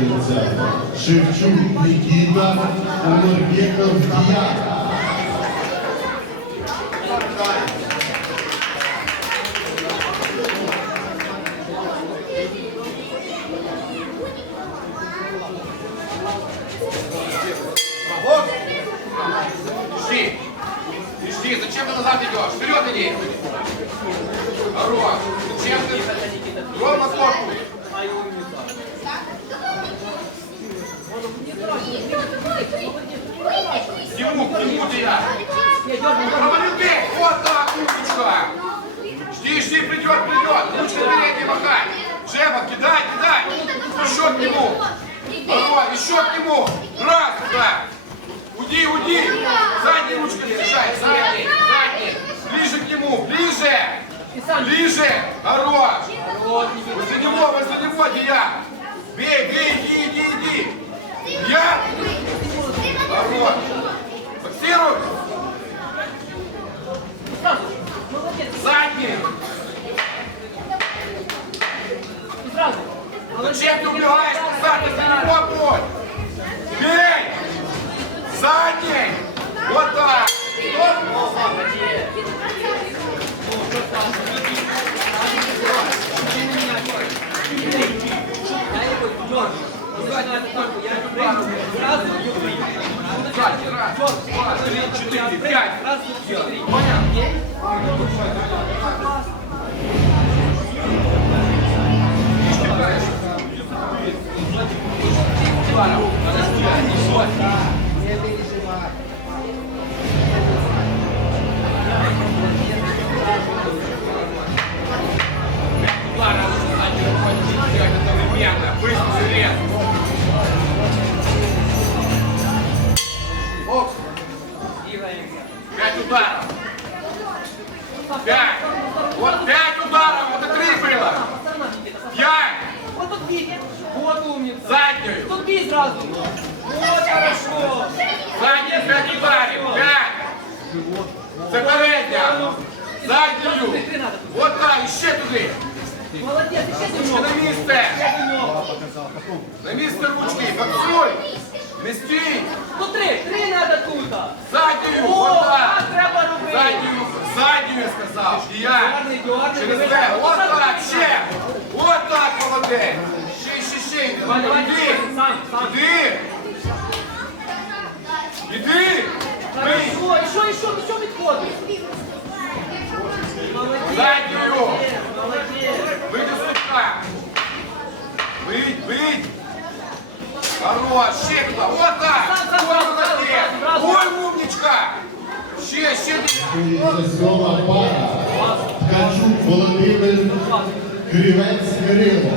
знаходяться Шевчук Нікіта, Умарбеков Дія. Жди! Жди, зачем ты назад идешь? Вперед иди! Хорош! Зачем ты? Рома, корпус! Вот так, умничка! Жди, жди, придет, придет! Ручка передней махай! Жеба, кидай, кидай! Еще к нему! Еще к нему! Раз, туда! Уйди, уйди! Задней держай, задней, задней! Ближе к нему, ближе! Ближе! Хорош! Возле него, возле него, Дия! Бей, бей, иди, иди, иди! Я? Хорош! Фоксируй! Задний! Зачем ты убегаешь назад, если не помочь? Бей! Задний! Вот так! Раз, два, три, четыре, пять. Ладно, задний рукой делать Заднюю. Сразу. Вот хорошо. Заднюю пять ударів. Пять. Це передня. Вот так. І ще туди. Молодец. Еще Ручки на місце. На місце ручки. Фоксуй. Не стій. Тут три. Три надо тут. Заднюю. О, Вот так треба робити. Заднюю. Заднюю я сказав. І я. Дьорни, дьорни, Через те. Вот так. Ще. Вот так, молодець. Іди. сам. Іди. Іди. Бий. Хорошо. Еще, еще, еще підходить. Молодец. Заднюю. Молодец. Вийди з. Хорош, ще туди. Вот так. Сам, сам, Ой, умничка. Ще, ще. Сьома пара. Ткачук Володимир, Кривець Кирило.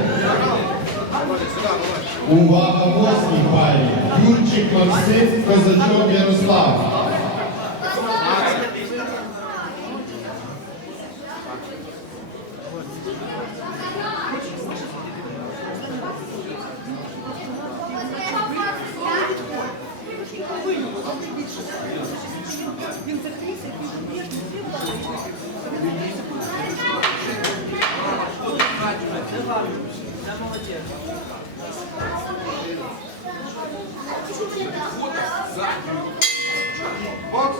Увага восьмій парі. Юрчик Максим, Козачок Ярослав. Бокс.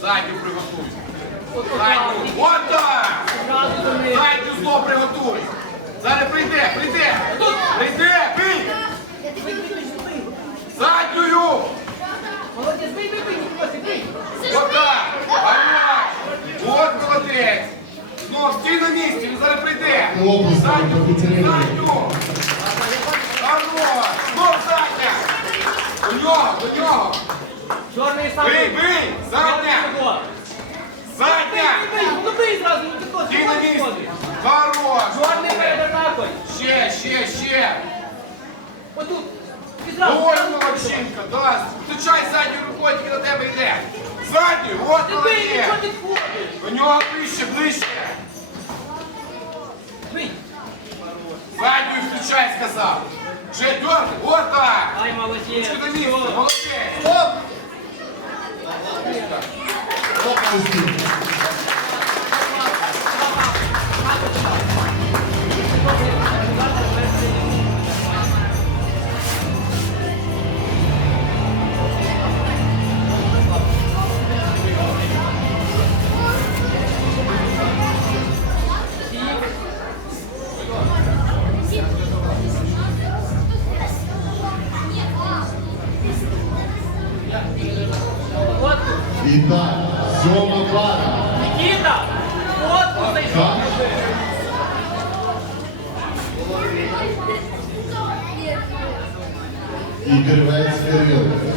Задню приготуй. Задню. Вот так. Задню знов приготуй. Зараз прийде. Прийде, бий. Заднюю. Молодец. Бей, бей, бей, не бойся, бей. Вот так. Хорош. Вот молодець. Знов стій на місці, він зараз прийде. Оплески Задню, для підтримки. задню. Хорош. Знов задня. До нього, до нього. Черный сам. Бий, бий. Задня. Задня. Бей, бей, ну бей сразу, ну ты кот, Стій на ну місці. подходи. Хорош. Черный перед атакой. Ще, ще, ще. Вот тут. И сразу. Ой, сразу молодчинка, да. Включай задню рукою, тільки до тебе йде. Задню, от Ты бей, молодець. ничего не входишь. До нього ближче, ближче. Включай, сказав. Вже Вот от так. Ай, молодец. Чи Оп. місця, І так, сьома пара. Нікіта! От зайшов! І кривець Кирил.